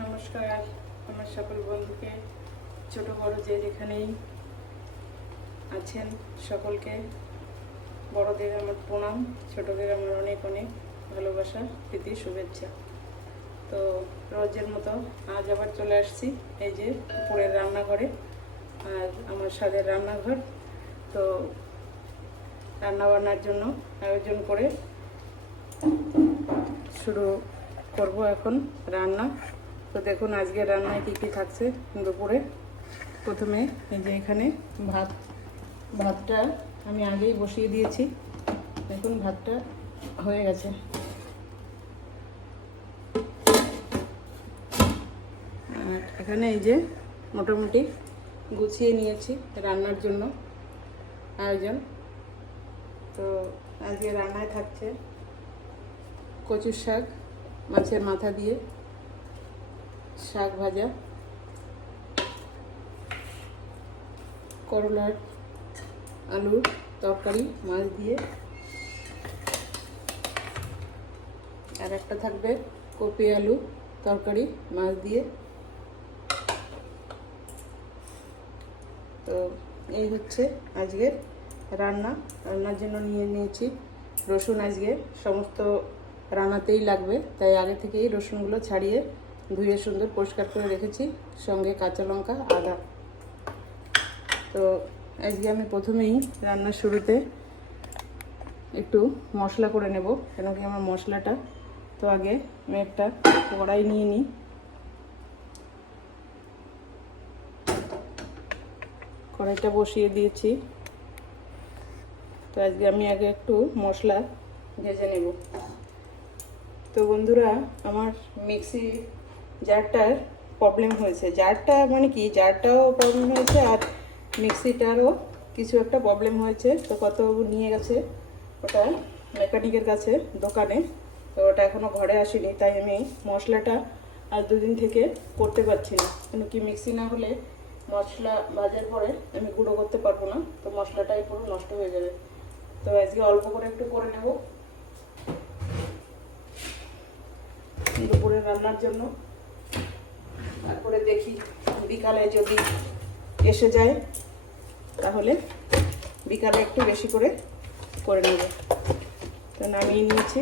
নমস্কার আমার সকল বন্ধুকে, ছোট বড় যে যেখানেই আছেন সকলকে বড়দের আমার প্রণাম, ছোটদের আমার অনেক অনেক ভালোবাসা, প্রীতি, শুভেচ্ছা। তো রোজের মতো আজ আবার চলে আসছি এই যে উপরের রান্নাঘরে। আর আমার স্বাদের রান্নাঘর, তো রান্নাবান্নার জন্য আয়োজন করে শুরু করব এখন রান্না। তো দেখুন আজকে রান্নায় কী কী থাকছে দুপুরে। প্রথমে এই যে এখানে ভাতটা আমি আগেই বসিয়ে দিয়েছি। দেখুন ভাতটা হয়ে গেছে। আর এখানে এই যে মোটামুটি গুছিয়ে নিয়েছি রান্নার জন্য আয়োজন। তো আজকে রান্নায় থাকছে কচুর শাক, মাছের মাথা দিয়ে শাক ভাজা, করলার আলুর তরকারি মাছ দিয়ে, আর একটা থাকবে কপি আলু তরকারি মাছ দিয়ে। তো এই হচ্ছে আজকের রান্নার জন্য নিয়ে নিয়েছি রসুন। আজকে সমস্ত রান্নাতেই লাগবে, তাই আগে থেকেই রসুনগুলো ছাড়িয়ে ধুয়ে সুন্দর পরিষ্কার করে রেখেছি, সঙ্গে কাঁচা লঙ্কা, আদা। তো আজকে আমি প্রথমেই রান্নার শুরুতে একটু মশলা করে নেব, কেন কি আমার মশলাটা। তো আগে আমি একটা কড়াই নিয়ে নিই। কড়াইটা বসিয়ে দিয়েছি। তো আজকে আমি আগে একটু মশলা ভেজে নেব। তো বন্ধুরা, আমার মিক্সি জারটার প্রবলেম হয়েছে। জারটা মানে কি, জারটাও প্রবলেম হয়েছে আর মিক্সিটারও কিছু একটা প্রবলেম হয়েছে। তো কতবাবু নিয়ে গেছে ওটা মেকানিকের কাছে দোকানে। তো ওটা এখনও ঘরে আসেনি, তাই আমি মশলাটা আজ দুদিন থেকে করতে পারছি না। কেন কি, মিক্সি না হলে মশলা ভাজার পরে আমি গুঁড়ো করতে পারবো না, তো মশলাটাই পুরো নষ্ট হয়ে যাবে। তো আজকে অল্প করে একটু করে নেব দুপুরে রান্নার জন্য। তারপরে দেখি বিকালে যদি এসে যায় তাহলে বিকালে একটু বেশি করে নেব। তো নামিয়ে নিয়েছি।